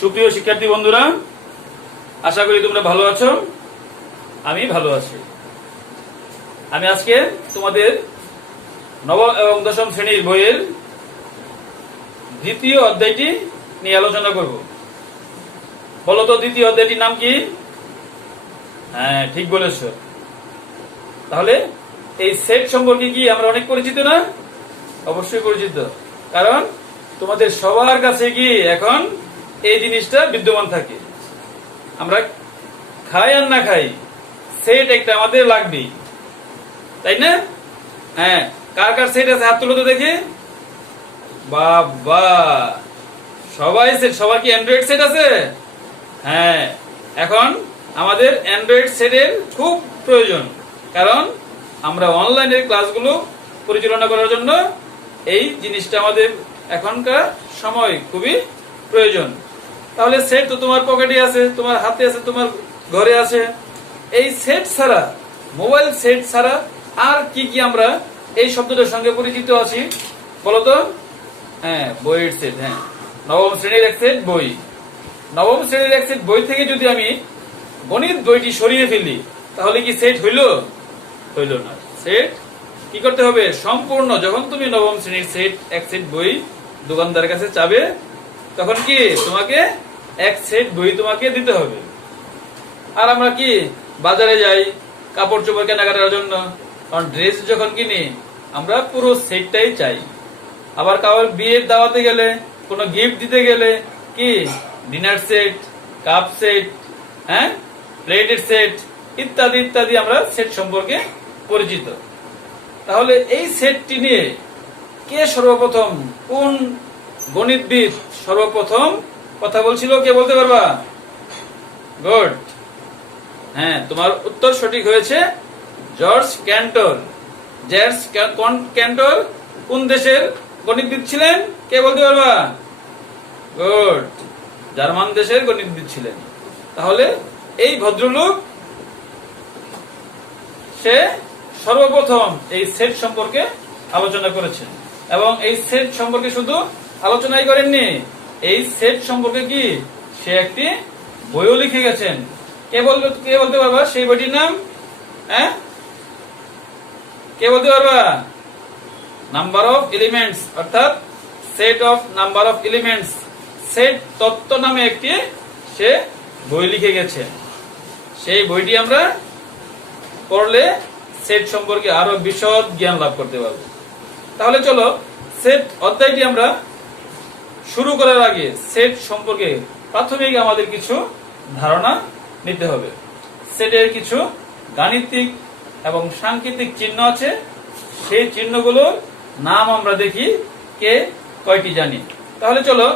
সুপ্রিয় শিক্ষার্থী বন্ধুরা, আশা করি তোমরা ভালো আছো। আমি ভালো আছি। আমি আজকে তোমাদের নবম এবং দশম শ্রেণীর বইয়ের দ্বিতীয় অধ্যায়টি নিয়ে আলোচনা করব। বলতো দ্বিতীয় অধ্যায়টির নাম কি? হ্যাঁ, ঠিক বলেছ। তাহলে এই সেট সম্পর্কে কি আমরা অনেক পরিচিত না? অবশ্যই পরিচিত, কারণ তোমাদের সবার কাছে কি এখন এই জিনিসটা বিদ্যমান থাকে। আমরা খাই আর না খাই, সেট একটা আমাদের লাগবেই, তাই না? হ্যাঁ, কার কার সেট আছে হাত তুলো তো দেখি। বাবা, সবাই সেট। সবার কি অ্যান্ড্রয়েড সেট আছে? হ্যাঁ, এখন আমাদের অ্যান্ড্রয়েড সেটের খুব প্রয়োজন, কারণ আমরা অনলাইনের ক্লাসগুলো পরিচালনা করার জন্য এই জিনিসটা আমাদের এখনকার সময় খুবই প্রয়োজন। তাহলে সেট তো তোমার পকেটে আছে, তোমার হাতে আছে, তোমার ঘরে আছে। এই সেট ছাড়া, মোবাইল সেট ছাড়া আর কি কি আমরা এই শব্দটার সঙ্গে পরিচিত আছি বলতো? হ্যাঁ, বইয়ের সেট। হ্যাঁ, নবম শ্রেণীর এক সেট বই। নবম শ্রেণীর এক সেট বই থেকে যদি আমি গণিত বইটি সরিয়ে ফেলি, তাহলে কি সেট হইল? হইল না। সেট কি করতে হবে? সম্পূর্ণ। যখন তুমি নবম শ্রেণীর সেট এক সেট বই দোকানদারের কাছে চাবে, তখন কি তোমাকে এক সেট বই তোমাকে দিতে হবে। আর আমরা কি বাজারে যাই কাপড় চোপড় কেনাকাটার জন্য, কারণ ড্রেস যখন কিনি আমরা পুরো সেটটাই চাই। আবার কারোর বিয়ের দাওয়াতে গেলে, কোনো গিফট দিতে গেলে কি ডিনার সেট, কাপ সেট, হ্যাঁ, প্লেটের সেট ইত্যাদি ইত্যাদি আমরা সেট সম্পর্কে পরিচিত। তাহলে এই সেটটি নিয়ে কে সর্বপ্রথম, কোন গণিতবিদ সর্বপ্রথম কথা বলছিল, কে বলতে পারবা? গুড। হ্যাঁ, তোমার উত্তর সঠিক হয়েছে, জর্জ ক্যান্টর। জর্জ ক্যান্টর কোন দেশের গণিতবিদ ছিলেন? কে বলতে পারবা? গুড, জার্মান দেশের গণিতবিদ ছিলেন। তাহলে এই ভদ্রলোক সে সর্বপ্রথম এই সেট সম্পর্কে আলোচনা করেছেন, এবং এই সেট সম্পর্কে শুধু আলোচনাই করেননি, এই সেট সম্পর্কে কি সে একটি বইও লিখে গেছেন। কে বলতে পারবা সেই বইটির নাম? হ্যাঁ, কে বলতে পারবা? নাম্বার অফ এলিমেন্টস, অর্থাৎ set of number of elements, set তত্ত্ব নামে একটি সে বই লিখে গেছেন। সেই বইটি আমরা পড়লে সেট সম্পর্কে আরো বিশদ জ্ঞান লাভ করতে পারবো। তাহলে চলো, সেট অধ্যায়টি আমরা শুরু করার আগে সেট সম্পর্কে প্রাথমিক আমাদের কিছু ধারণা নিতে হবে। সেটের কিছু গাণিতিক এবং সাংকেতিক চিহ্ন আছে, সেই চিহ্নগুলোর নাম আমরা দেখি কে কয়টি জানি। তাহলে চলো,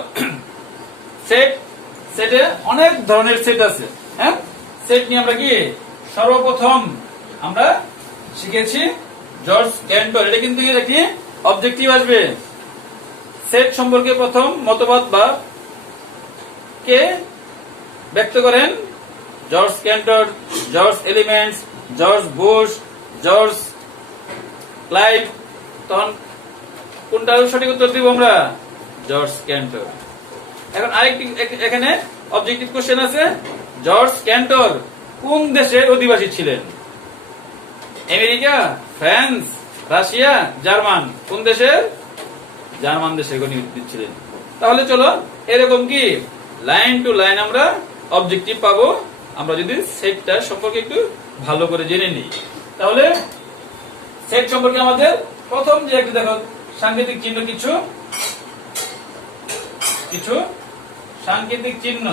সেটে অনেক ধরনের সেট আছে। হ্যাঁ, সেট নিয়ে আমরা কি সর্বপ্রথম আমরা শিখেছি জর্জ ক্যান্টর। এটা কিন্তু একটি অবজেক্টিভ আসবে। সেট সম্পর্কে প্রথম মতবাদ বা কে ব্যক্ত করেন? George ক্যান্টর, George elements, George Bush, George Clive. তখন কোনটার সঠিক উত্তর দিব আমরা? জর্জ ক্যান্টর। এখন আরেকটি এখানে অবজেক্টিভ কোশ্চেন আছে, জর্জ ক্যান্টর কোন দেশের অধিবাসী ছিলেন? America, France, Russia, German. কোন দেশের? জার্মান দেশের গণিতবিদ ছিলেন। তাহলে চলো, এরকম কি লাইন টু লাইন আমরা অবজেক্টিভ পাবো, আমরা যদি সেটটা সম্পর্কে একটু ভালো করে জেনে নিই। তাহলে সেট সম্পর্কে আমাদের প্রথম যে একটু দেখো সাংকেতিক চিহ্ন, কিছু সাংকেতিক চিহ্ন।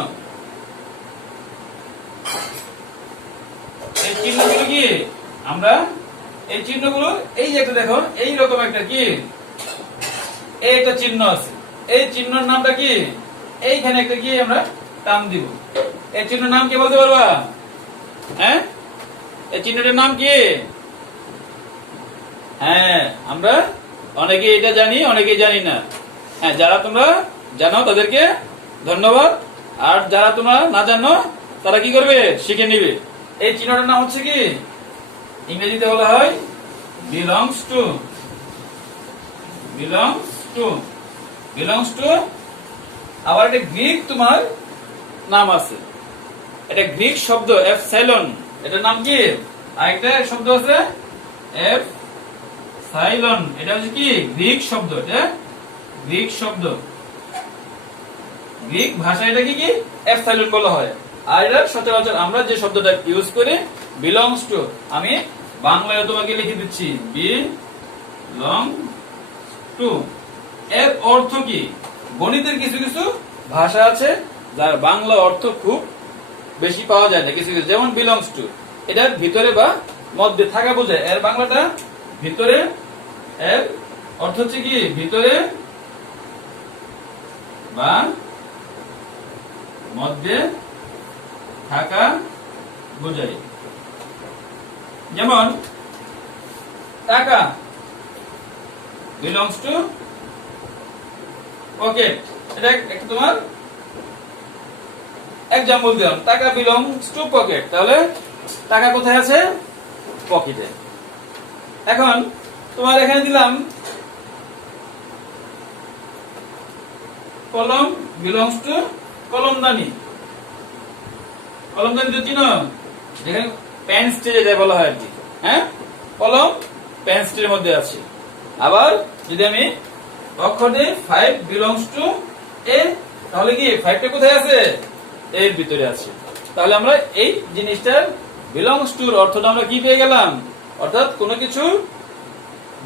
এই চিহ্নগুলো কি আমরা, এই চিহ্নগুলো এই যে একটা দেখো এইরকম একটা কি এই একটা চিহ্ন আছে, এই চিহ্নের নামটা কি? এইখানে একটা কি আমরা টান দিব। এই চিহ্নের নাম কি বলতে পারবা? হ্যাঁ, এই চিহ্নটার নাম কি? হ্যাঁ, আমরা অনেকে এটা জানি, অনেকে জানি না। হ্যাঁ, যারা তোমরা জানো তাদেরকে ধন্যবাদ, আর যারা তোমরা না জানো তারা কি করবে? শিখে নিবে। এই চিহ্নটার নাম হচ্ছে কি? ইংরেজিতে বলা হয় belongs to. Belongs to, belongs to. আবার এটা গ্রিক তোমার নাম আছে। এটা গ্রিক শব্দ এপসাইলন, এটার নাম কি? আরেকটা শব্দ আছে এপসাইলন, এটা হচ্ছে কি গ্রিক শব্দ, এটা গ্রিক শব্দ, গ্রিক ভাষায় এটাকে কি এপসাইলন বলা হয়। আর এটা সচরাচর আমরা যে শব্দটা ইউজ করি বিলংস টু, আমি বাংলায় তোমাকে লিখে দিচ্ছি বিলং টু, এর অর্থ কি? গণিতের কিছু কিছু ভাষা আছে যার বাংলা অর্থ খুব বেশি পাওয়া যায় না, কিছু কিছু, যেমন বিলংস টু, এটার ভিতরে বা মধ্যে থাকা বোঝায়। এর বাংলাটা ভিতরে, এর অর্থ হচ্ছে কি ভিতরে বা মধ্যে থাকা বোঝায়। যেমন টাকা বিলংস টু পকেট, এটা একটা তোমার এক্সাম্পল দিলাম, টাকা বিলংস টু পকেট, তাহলে টাকা কোথায় আছে? পকেটে। এখন তোমার এখানে দিলাম কলম বিলংস টু কলমদানি, কলমদানি তো চিনো, যেখানে পেন স্টেজে যায় বলা হয় আর কি, হ্যাঁ, কলম পেন স্টেজের মধ্যে আছে। আবার যদি আমি অক্ষর দিই 5 বিলংস টু এ, তাহলে কি 5টা কোথায় আছে? এর ভিতরে আছে। তাহলে আমরা এই জিনিসটার বিলংস টুর অর্থটা আমরা কি পেয়ে গেলাম, অর্থাৎ কোনো কিছু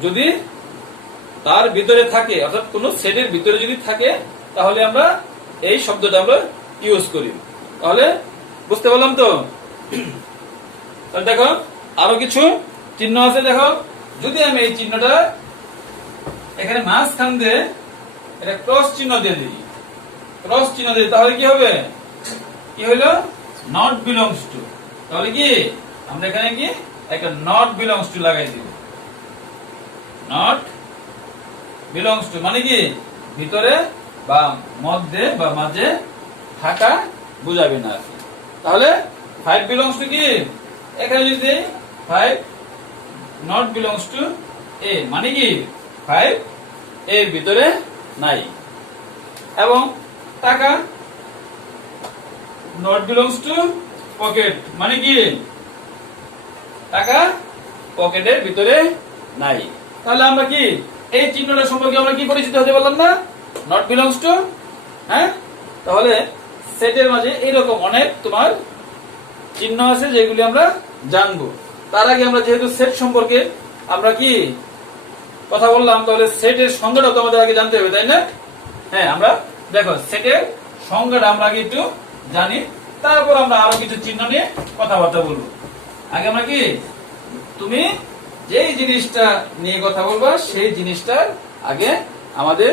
যদি তার ভিতরে থাকে, অর্থাৎ কোন সেটের ভিতরে যদি থাকে, তাহলে আমরা এই শব্দটা আমরা ইউজ করি। তাহলে বুঝতে পারলাম তো? তাহলে দেখো আরো কিছু চিহ্ন আছে, দেখো যদি আমি এই চিহ্নটা এখানে মাঝখান দিয়ে এটা ক্রস চিহ্ন দিয়ে দিই, ক্রস চিহ্ন দিই, তাহলে কি হবে? কি হলো? Not belongs to. তাহলে কি আমরা এখানে কি একটা নট বিলংস টু লাগাই দিব। নট বিলংস টু মানে কি ভিতরে বা মধ্যে বা মাঝে থাকা বুঝাবে না। তাহলে 5 বিলংস টু কি, এখানে যদি 5 নট বিলংস টু এ মানে কি 5 এর ভিতরে নাই। এবং টাকা নট বিলংস টু পকেট মানে কি টাকা পকেটের ভিতরে নাই। তাহলে আমরা কি এই চিহ্নটা সম্পর্কে আমরা কি পরিচিত হতে পারলাম না? নট বিলংস টু, হ্যাঁ। তাহলে সেটের মাঝে এইরকম অনেক তোমার চিহ্ন আছে যেগুলি আমরা জানবো। তার আগে আমরা যেহেতু সেট সম্পর্কে আমরা কি কথা বললাম, তাহলে সেটের সংজ্ঞাটা তো আমাদের আগে জানতে হবে, তাই না? হ্যাঁ, আমরা দেখো সেটের সংজ্ঞাটা আমরা আগে একটু জানি, তারপর আমরা আরো কিছু চিহ্ন নিয়ে কথাবার্তা বলবো। আগে আমরা কি, তুমি যেই জিনিসটা নিয়ে কথা বলবা সেই জিনিসটার আগে আমাদের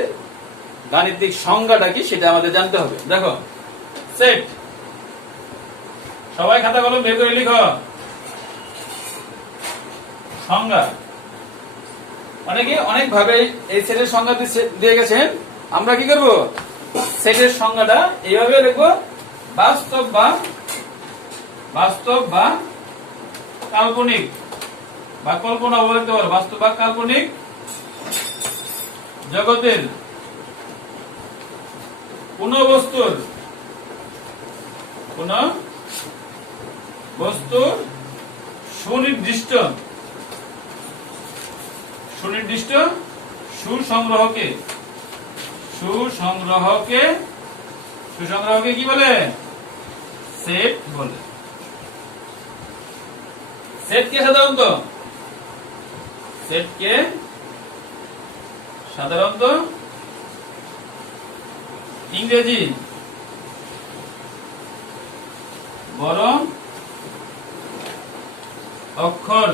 গাণিতিক সংজ্ঞাটা কি সেটা আমাদের জানতে হবে। দেখো সেট, সবাই খাতা কলম বের করে লিখো। সংজ্ঞা অনেকে অনেক ভাবে এই সেটের সংজ্ঞা দিয়ে গেছেন। আমরা কি করব? সেটের সংজ্ঞাটা এইভাবে লিখবো, বাস্তব বা কাল্পনিক বা কল্পনা বলতে পারো, বাস্তব বা কাল্পনিক জগতের কোন বস্তুর সুনির্দিষ্ট সুসংগ্রহকে কি বলে? সেট বলে। সেটকে সাধারণত ইংরেজি বড় অক্ষর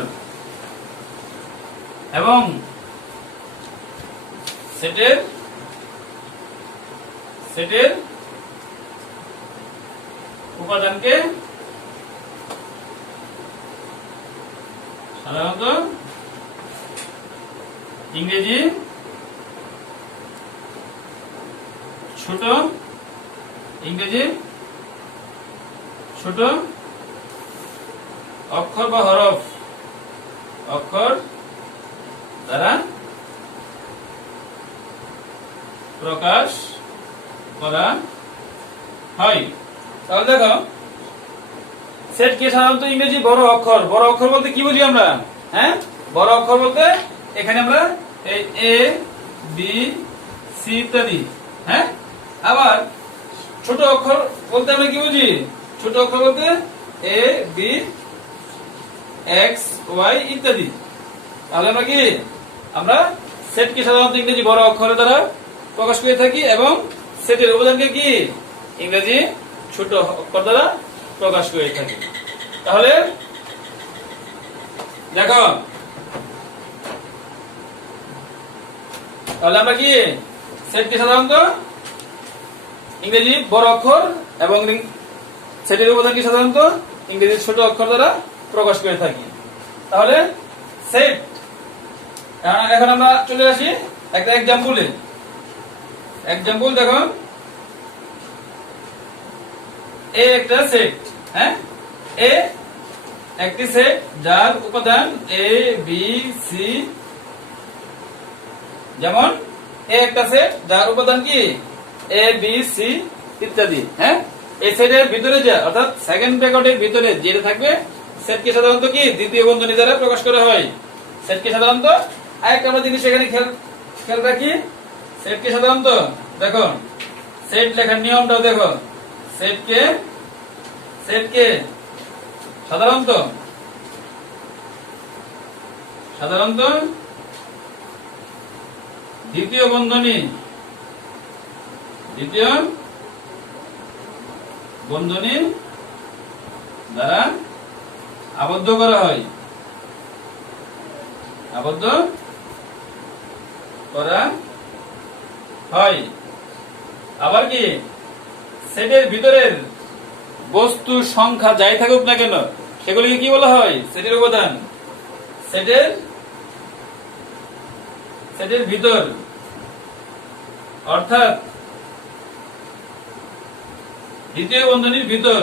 এবং সেটের উপাদানকে সাধারণত ইংরেজি ছোট অক্ষর বা অক্ষর দ্বারা প্রকাশ করা হয়। তাহলে দেখো সেট কি সাধারণত ইংরেজি বড় অক্ষর। বড় অক্ষর বলতে কি বুঝি আমরা? হ্যাঁ, বড় অক্ষর বলতে এখানে আমরা এই এ বি সি ইত্যাদি। হ্যাঁ, আবার ছোট অক্ষর বলতে আমরা কি বুঝি? ছোট অক্ষর বলতে এ বি এক্স ওয়াই ইত্যাদি। তাহলে আমরা কি আমরা সেটকে সাধারণত ইংরেজি বড় অক্ষরের দ্বারা প্রকাশ করে থাকি এবং সেটের উপাদানকে কি ইংরেজি ছোট অক্ষর দ্বারা প্রকাশ করে থাকি। তাহলে দেখো, তাহলে আমরা কি সেটকে সাধারণত ইংরেজি বড় অক্ষর এবং সেটের উপাদানকে সাধারণত ইংরেজি ছোট অক্ষর দ্বারা প্রকাশ করে থাকি। তাহলে সেট, এখন আমরা চলে আসি একটা এক্সাম্পলে। এক্সাম্পল দেখো, এ একটা সেট। হ্যাঁ, এ একটি সেট যার উপাদান এ বি সি। যেমন এ একটা সেট যার উপাদান কি এ বি সি ইত্যাদি। হ্যাঁ, এই সেটের ভিতরে যা অর্থাৎ সেকেন্ড ব্র্যাকেটের ভিতরে যেটা থাকবে সেটকে সাধারণত কি দ্বিতীয় বন্ধনী দ্বারা প্রকাশ করা হয়। সেটকে সাধারণত আরেকটা আমরা জিনিস এখানে খেয়াল রাখি। সেটকে সাধারণত দেখো, সেট লেখার নিয়মটাও দেখো। সেটকে সাধারণত দ্বিতীয় বন্ধনী দ্বারা আবদ্ধ করা হয়। আবার কি সেটের ভিতরের বস্তু সংখ্যা যাই থাকুক না কেন সেগুলিকে কি বলা হয়? সেটের উপাদান। সেটের ভিতর অর্থাৎ দ্বিতীয় বন্ধনীর ভিতর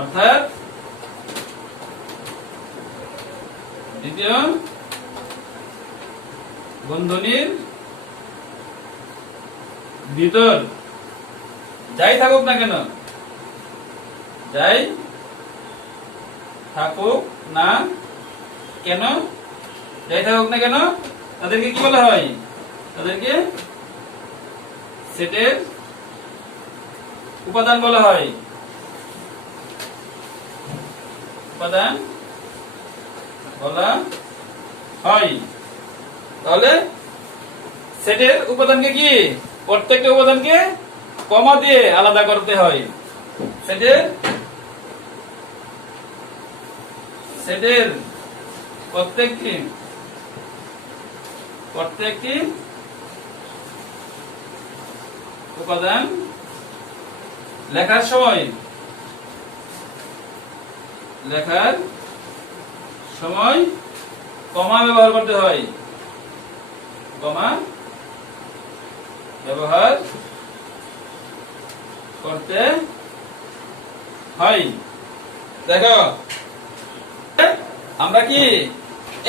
অর্থাৎ দ্বিতীয় বন্ধনীর ভিতর যাই থাকুক না কেন তাদেরকে কি বলা হয়? তাদেরকে সেটের উপাদান বলা হয়। তাহলে সেটের উপাদানকে কি প্রত্যেকটা উপাদানকে কমা দিয়ে আলাদা করতে হয়। সেটের প্রত্যেকটি উপাদান লেখার সময় কমা ব্যবহার করতে হয়। দেখো, আমরা কি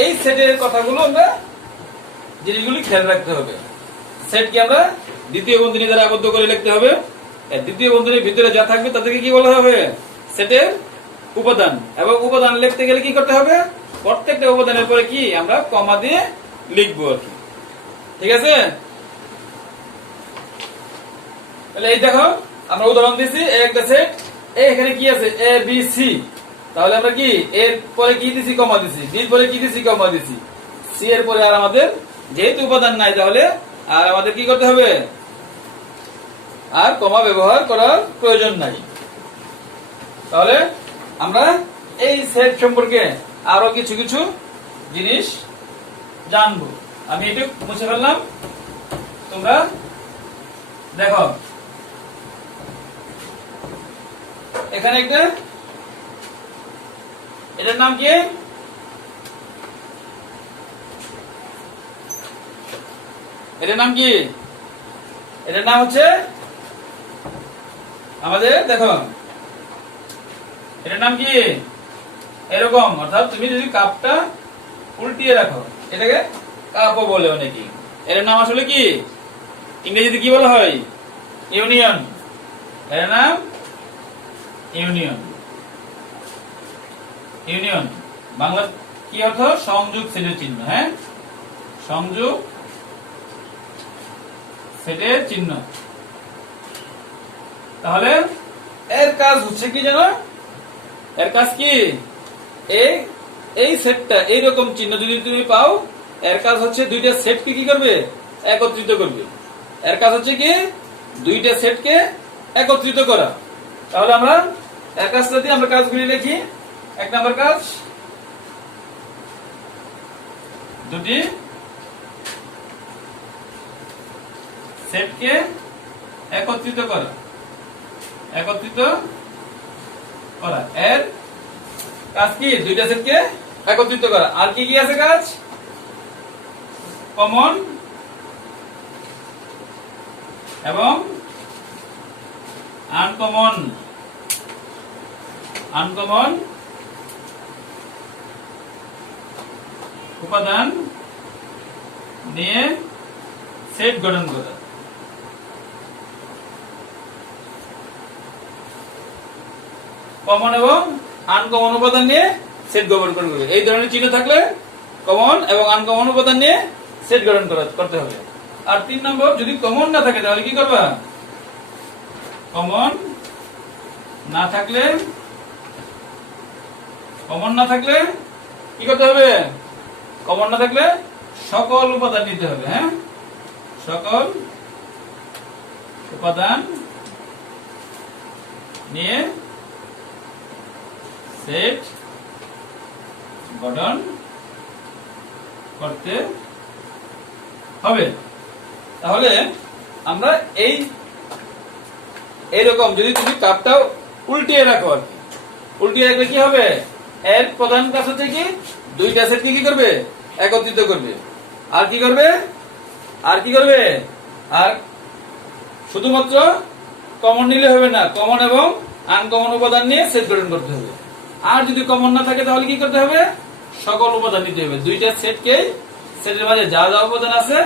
এই সেটের কথাগুলো আমরা জিনিসগুলি খেয়াল রাখতে হবে। সেটকে আমরা দ্বিতীয় বন্ধনী দ্বারা আবদ্ধ করে লিখতে হবে। দ্বিতীয় বন্ধনীর ভিতরে যা থাকবে তাদেরকে কি বলা হবে? সেটের উপাদান। এবং উপাদান লিখতে গেলে কি করতে হবে? প্রত্যেকটা উপাদানের পরে কি আমরা কমা দিয়ে লিখবো আর কি। ঠিক আছে? তাহলে এই দেখো, আমরা উদাহরণ দিয়েছি একটা সেট। এখানে কি আছে? A B C. তাহলে আমরা কি এর পরে কি দিছি? কমা দিছি। বির পরে কি দিছি? কমা দিছি। সি এর পরে আর আমাদের যেহেতু উপাদান নাই তাহলে আর আমাদের কি করতে হবে? আর কমা ব্যবহার করার প্রয়োজন নাই। তাহলে আমরা এই সেট সম্পর্কে আরো কিছু জিনিস জানবো। আমি এটা মুছে ফেললাম, তোমরা দেখো। এখানে একটা, এটার নাম কি? এটার নাম হচ্ছে আমাদের, দেখো এটার নাম কি? এরকম, অর্থাৎ তুমি যদি কাপটা উল্টিয়ে রাখো এটাকে কাপও বলে অনেকে। এটার নাম আসলে কি? ইংরেজিতে কি বলা হয়? ইউনিয়ন। এর নাম ইউনিয়ন। ইউনিয়ন বাংলা কি অর্থ? সংযোগ সেটের চিহ্ন। হ্যাঁ, সংযোগ সেটের চিহ্ন। তাহলে এর কাজ হচ্ছে কি জানো? এর কাজ কি? এই সেটটা এইরকম চিহ্ন যদি তুমি পাও, এর কাজ হচ্ছে দুইটা সেটকে কি করবে? একত্রিত করবে। এর কাজ হচ্ছে কি? দুইটা সেটকে একত্রিত করা। তাহলে আমরা এর কাজটা দিয়ে আমরা কাজগুলি লিখি। এক নম্বর কাজ, দুটি সেটকে একত্রিত করা। একত্রিত করা এর কাজ কি? দুইটা সেটকে একত্রিত করা। আর কি কি আছে কাজ? কমন এবং আনকমন। আনকমন উপাদান নিয়ে সেট গঠন করা। কমন এবং আনকমন উপাদান নিয়ে সেট গঠন করবে। এই ধরনের চিহ্ন থাকলে কমন এবং আনকমন উপাদান নিয়ে সেট গঠন করতে হবে। আর 3 নম্বর, যদি কমন না থাকে তাহলে কি করবা? কমন না থাকলে কি করতে হবে? কমন না থাকলে সকল উপাদান নিতে হবে। হ্যাঁ, সকল উপাদান নিয়ে সেট গঠন করতে হবে। তাহলে আমরা এইরকম যদি তুমি কাপটা উল্টিয়ে রাখো, আর কি উল্টিয়ে রাখলে কি হবে? এর প্রধান কাজ হচ্ছে কি? দুইটা সেটকে কি করবে? একত্রিত করবে। আর কি করবে? আর শুধুমাত্র কমন নিলে হবে না, কমন এবং আনকমন উপাদান নিয়ে সেট গঠন করতে হবে। আর যদি কমন না থাকে তাহলে কি করতে হবে? সকল উপাদান নিতে হবে। দুইটা সেটকে, সেটের মাঝে যা যা উপাদান আছে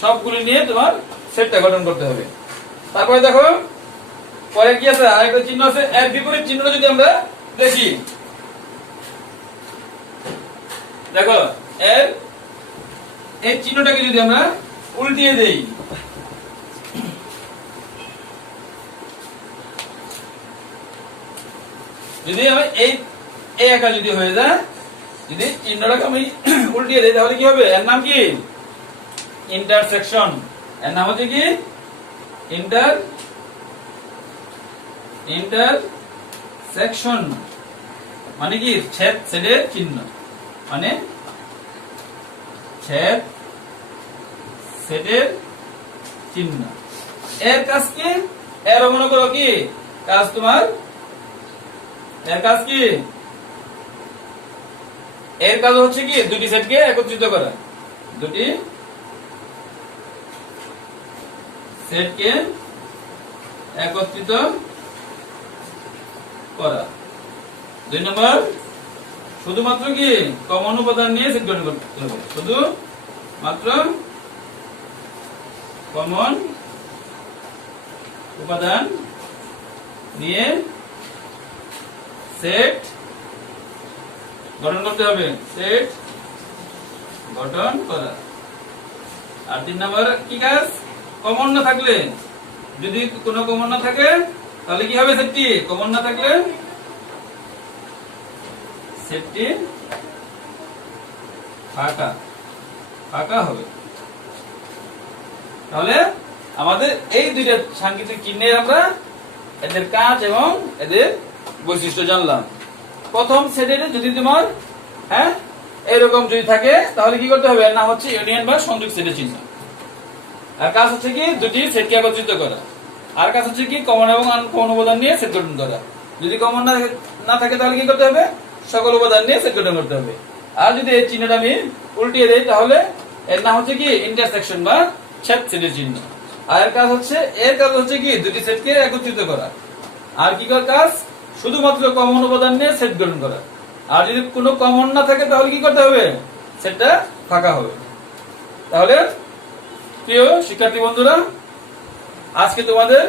সবগুলি নিয়ে তোমার সেটটা গঠন করতে হবে। তারপরে দেখো পরে কি আছে? আরেকটা চিহ্ন আছে। এর বিপরীত চিহ্নটা যদি আমরা দেখি, দেখো এই চিহ্নটাকে যদি আমরা উল্টিয়ে দেই, যদি আমি এই একা যদি হয়ে যায়, যদি চিহ্নটাকে আমি উল্টিয়ে দেই তাহলে কি হবে? এর নাম কি? ইন্টারসেকশন। এর নাম হচ্ছে কি? ইন্টারসেকশন। মানে কি? ছেদ সেটের চিহ্ন। মানে ছেদ সেটের চিহ্ন। এর কাজ কি? এর মনে করো কি কাজ তোমার? এর কাজ কি? এর কাজ হচ্ছে কি? দুটি সেটকে একত্রিত করা। দুটি সেটকে একত্রিত করা। 2 নম্বর, শুধুমাত্র কি? কমন উপাদান নিয়ে সেট গঠন করতে হবে। শুধু মাত্র কমন উপাদান নিয়ে সেট গঠন করতে হবে। সেট গঠন করা। আর 3 নম্বর কি কাজ? কমন না থাকলে, যদি কোনো কমন না থাকে তাহলে কি হবে? সেটটি কমন না থাকলে সেটটি ফাঁকা হবে। তাহলে আমাদের এই দুইটা সাংকেতিক চিহ্নের আমরা এদের কাজ এবং এদের বৈশিষ্ট্য জানলাম। প্রথম সেটে যদি তোমার এরকম যদি থাকে তাহলে কি করতে হবে? না হচ্ছে ইউনিয়ন বা সংযোগ সেটের চিহ্ন। আর কাজ হচ্ছে কি? দুটি সেটকে একত্রিত করা। আর কাজ হচ্ছে কি? কমন এবং আনকমন উপাদান নিয়ে সেট গঠন করা। যদি কমন না থাকে তাহলে কি করতে হবে? সকল উপাদান নিয়ে সেট গঠন করতে হবে। আর যদি এই চিহ্নটা আমি উল্টিয়ে দেই তাহলে এর নাম হচ্ছে কি? ইন্টারসেকশন বা ছেদ সেটের চিহ্ন। আর এর কাজ হচ্ছে কি? দুটি সেটকে একত্রিত করা। আর কি কাজ? শুধুমাত্র কমন উপাদান নিয়ে সেট গঠন করা। আর যদি কোনো কমন না থাকে তাহলে কি করতে হবে? সেটটা ফাঁকা হবে। তাহলে প্রিয় শিক্ষার্থী বন্ধুরা, আজকে তোমাদের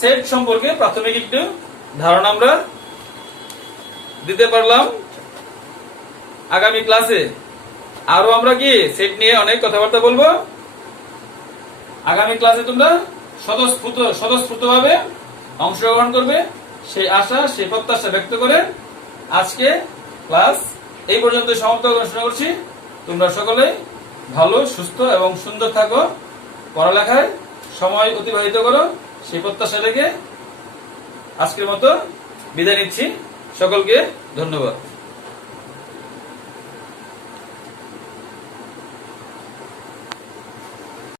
সেট সম্পর্কে প্রাথমিক একটু ধারণা আমরা দিতে পারলাম। আগামী ক্লাসে আরো আমরা কি সেট নিয়ে অনেক কথাবার্তা বলবো। আগামী ক্লাসে তোমরা স্বতঃস্ফূর্তভাবে অংশগ্রহণ করবে, সেই আশা সেই প্রত্যাশা ব্যক্ত করে আজকে ক্লাস এই পর্যন্ত সমাপ্ত ঘোষণা করছি। তোমরা সকলে ভালো, সুস্থ এবং সুন্দর থাকো, পড়ালেখায় সময় অতিবাহিত করো, সেই প্রত্যাশা রেখে আজকের মতো বিদায় নিচ্ছি। সকলকে ধন্যবাদ।